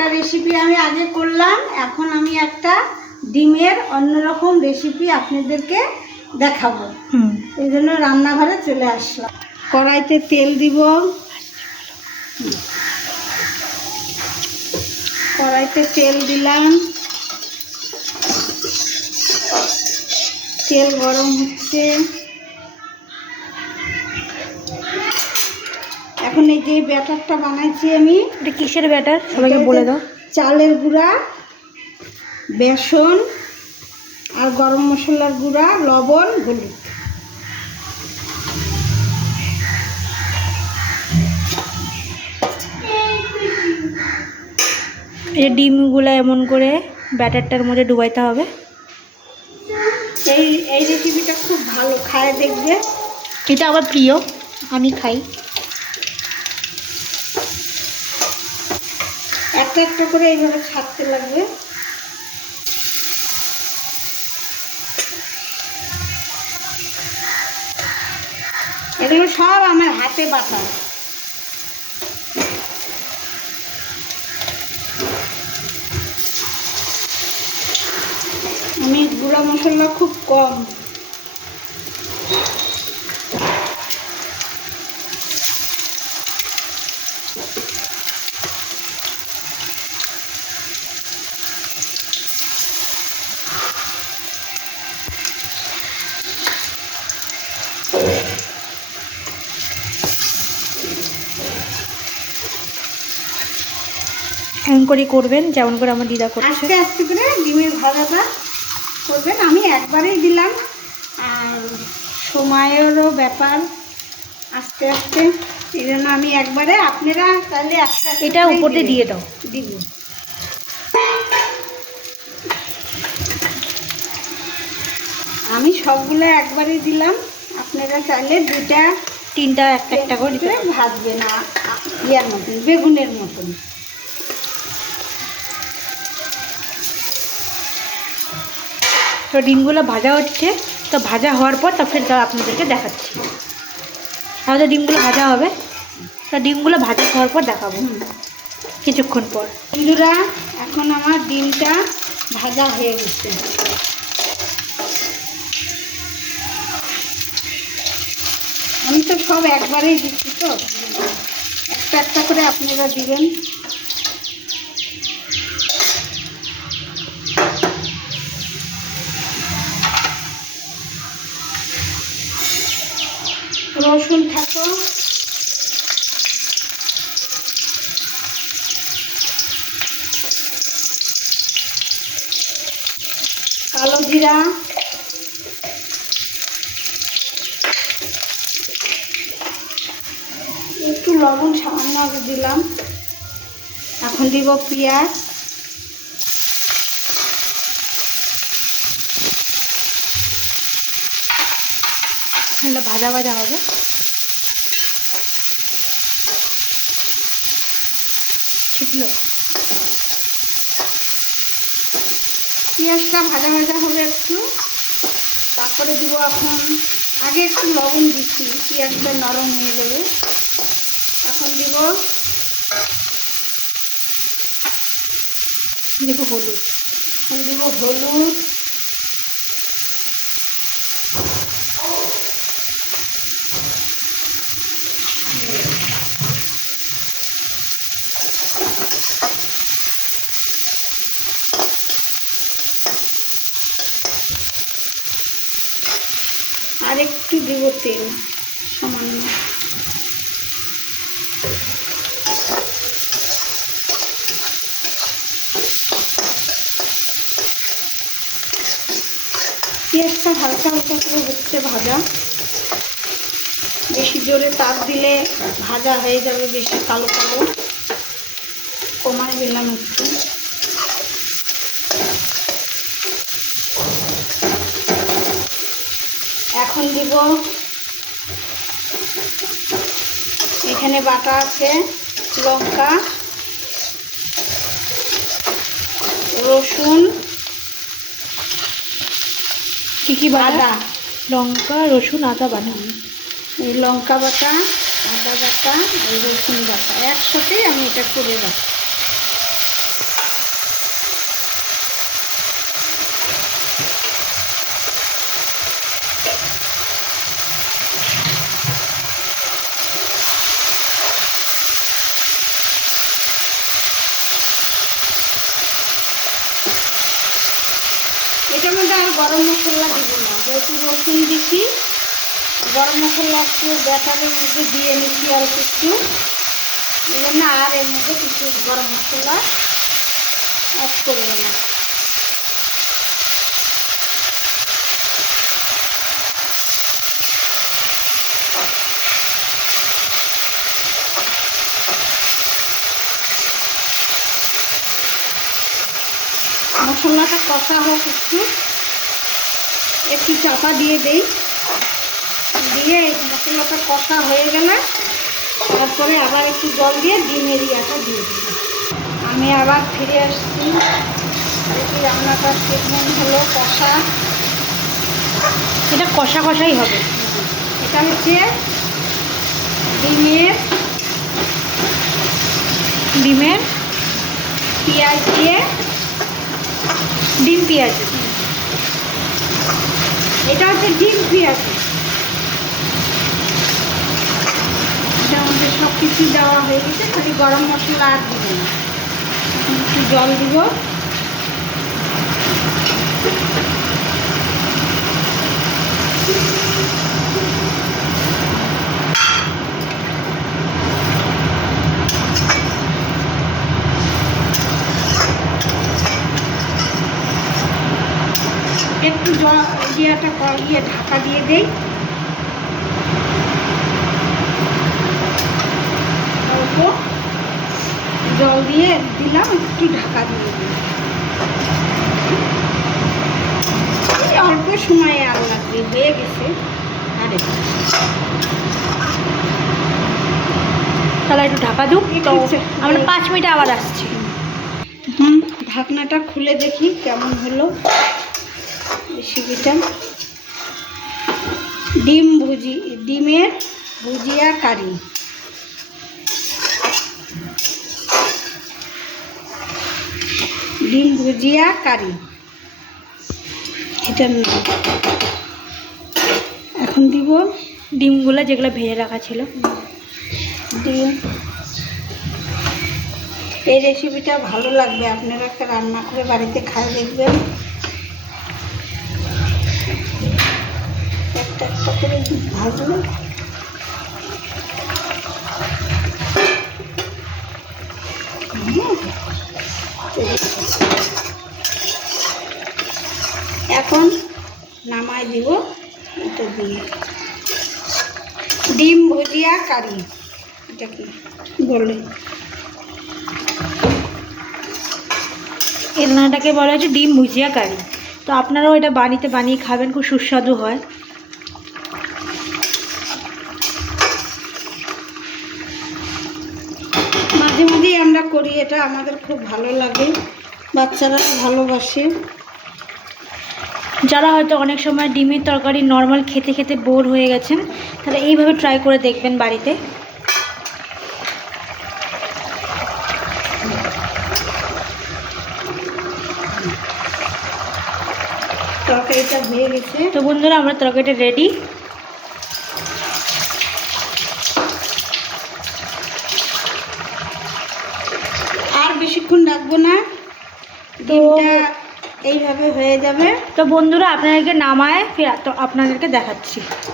একটা রেসিপি আমি আগে করলাম, এখন আমি একটা ডিমের অন্যরকম রেসিপি আপনাদেরকে দেখাবো। এই জন্য রান্নাঘরে চলে আসলাম। কড়াইতে তেল দিব, কড়াইতে তেল দিলাম, তেল গরম হচ্ছে। এখন এই যে ব্যাটারটা বানাইছি আমি, এটা কিসের ব্যাটার সবাইকে বলে দাও। চালের গুঁড়া, বেসন আর গরম মশলার গুঁড়া, লবণ, হলুদ। এই ডিমগুলো এমন করে ব্যাটারটার মধ্যে ডুবাইতে হবে। এই এই রেসিপিটা খুব ভালো, খায় দেখবে। এটা আমার প্রিয়, আমি খাই। একটা একটা করে এইভাবে ছাড়তে লাগবে। এগুলো সব আমার হাতে বাটা। আমি গুঁড়া মশলা খুব কম। এমন করে করবেন যেমন করে আমার দিদা করছে। আস্তে আস্তে করে ডিমের ভাজাটা করবেন। আমি একবারেই দিলাম, আর সময়েরও ব্যাপার, আস্তে আস্তে। এই জন্য আমি একবারে, আপনারা তাহলে আস্তে আস্তে এটা উপরে দিয়ে দাও। দিব। আমি সবগুলো একবারেই দিলাম, আপনারা চাইলে দুটা তিনটা একটা একটা করে দিতে ভাজবে না, ইয়ার মতন, বেগুনের মতন। তো ডিমগুলো ভাজা হচ্ছে, তো ভাজা হওয়ার পর তারপরে আপনাদেরকে দেখাচ্ছি। তাহলে ডিমগুলো ভাজা হবে, তো ডিমগুলো ভাজা হওয়ার পর দেখাবো কিছুক্ষণ পর। বন্ধুরা, এখন আমার ডিমটা ভাজা হয়ে গেছে। আমি তো সব একবারেই দিচ্ছি, তো একটা একটা করে আপনারা দিবেন। রসুন থাকো, কালো জিরা, একটু লবণ সামান্য আগে দিলাম। এখন দিব পেঁয়াজ, এগুলো ভাজা ভাজা হবে। ঠিকলো, পেঁয়াজটা ভাজা ভাজা হবে একটু। তারপরে দিব, এখন আগে একটু লবণ দিচ্ছি, পেঁয়াজটা নরম হয়ে যাবে। এখন দিব হলুদ। এখন দিব হলুদ, আর একটু দিব তেল সামান্য। পেঁয়াজটা হালকা হালকা করে হচ্ছে ভাজা। বেশি জোরে তাপ দিলে ভাজা হয়ে যাবে, বেশি কালো কালো। কমায় দিলাম একটু। এখন দিব, এখানে বাটা আছে লঙ্কা, রসুন, কি আদা, লঙ্কা, রসুন, আদা বাটা। এই লঙ্কা বাটা, আদা বাটা, এই রসুন বাটা একসাথেই আমি এটা করে রাখি। গরম মশলা দিব না, যেহেতু রসুন দিছি গরম মশলা একটু ব্যাটারের মধ্যে দিয়ে নিচ্ছি অল্প একটু, এই জন্য আর এর মধ্যে কিছু গরম মশলা অ্যাড করবো না। মশলাটা কষা হোক, একটু চাপা দিয়ে দেই, দিয়ে মশলাটা কষা হয়ে গেলে তারপরে আবার একটু জল দিয়ে ডিমের ইয়াটা দিয়ে দিই। আমি আবার ফিরে আসছি, দেখি রান্নাটার ট্রিটমেন্ট হলো কষা। এটা কষা কষাই হবে। এটা হচ্ছে ডিমের পেঁয়াজ দিয়ে, ডিম পেঁয়াজ, এটা হচ্ছে ডিম পেঁয়াজ। এটার মধ্যে সব কিছু দেওয়া হয়ে গেছে, খালি গরম মশলা আর দিব না। এখন একটু জল দিব, একটু জল ঢাকা দিয়ে দেই, অল্প জল দিয়ে দিলাম, একটু ঢাকা দিয়ে দিই। এই অল্প সময়ে আর লাগবে, হয়ে গেছে। আরে তাহলে একটু ঢাকা দিই, তো আমরা 5 মিনিটে আবার আসছি। ঢাকনাটা খুলে দেখি কেমন হলো রেসিপিটা। ডিমের ভুজিয়া কারি। ডিম ভুজিয়া কারি এটার নাম। এখন দিব ডিমগুলো যেগুলো ভেজে রাখা ছিল। ডিম। এই রেসিপিটা ভালো লাগবে, আপনারা একটা রান্না করে বাড়িতে খায় দেখবেন। একটা একটা করে ভাজবো। এখন নামাই দিব এটা দিয়ে। ডিম ভুজিয়া কারি, এটা কি বলে? এই রান্নাটাকে বলা হচ্ছে ডিম ভুজিয়া কারি। তো আপনারাও এটা বাড়িতে বানিয়ে খাবেন, খুব সুস্বাদু হয়। মাঝে মাঝেই আমরা করি এটা, আমাদের খুব ভালো লাগে, বাচ্চারা ভালোবাসে। যারা হয়তো অনেক সময় ডিমের তরকারি নর্মাল খেতে খেতে বোর হয়ে গেছেন, তাহলে এইভাবে ট্রাই করে দেখবেন বাড়িতে। তরকারিটা হয়ে গেছে। তো বন্ধুরা, আমরা তরকারিটা রেডি। আর বেশিক্ষণ রাখবো না, ডিমটা এইভাবে হয়ে যাবে। তো বন্ধুরা, আপনাদেরকে নামায় ফির আপনাদেরকে দেখাচ্ছি।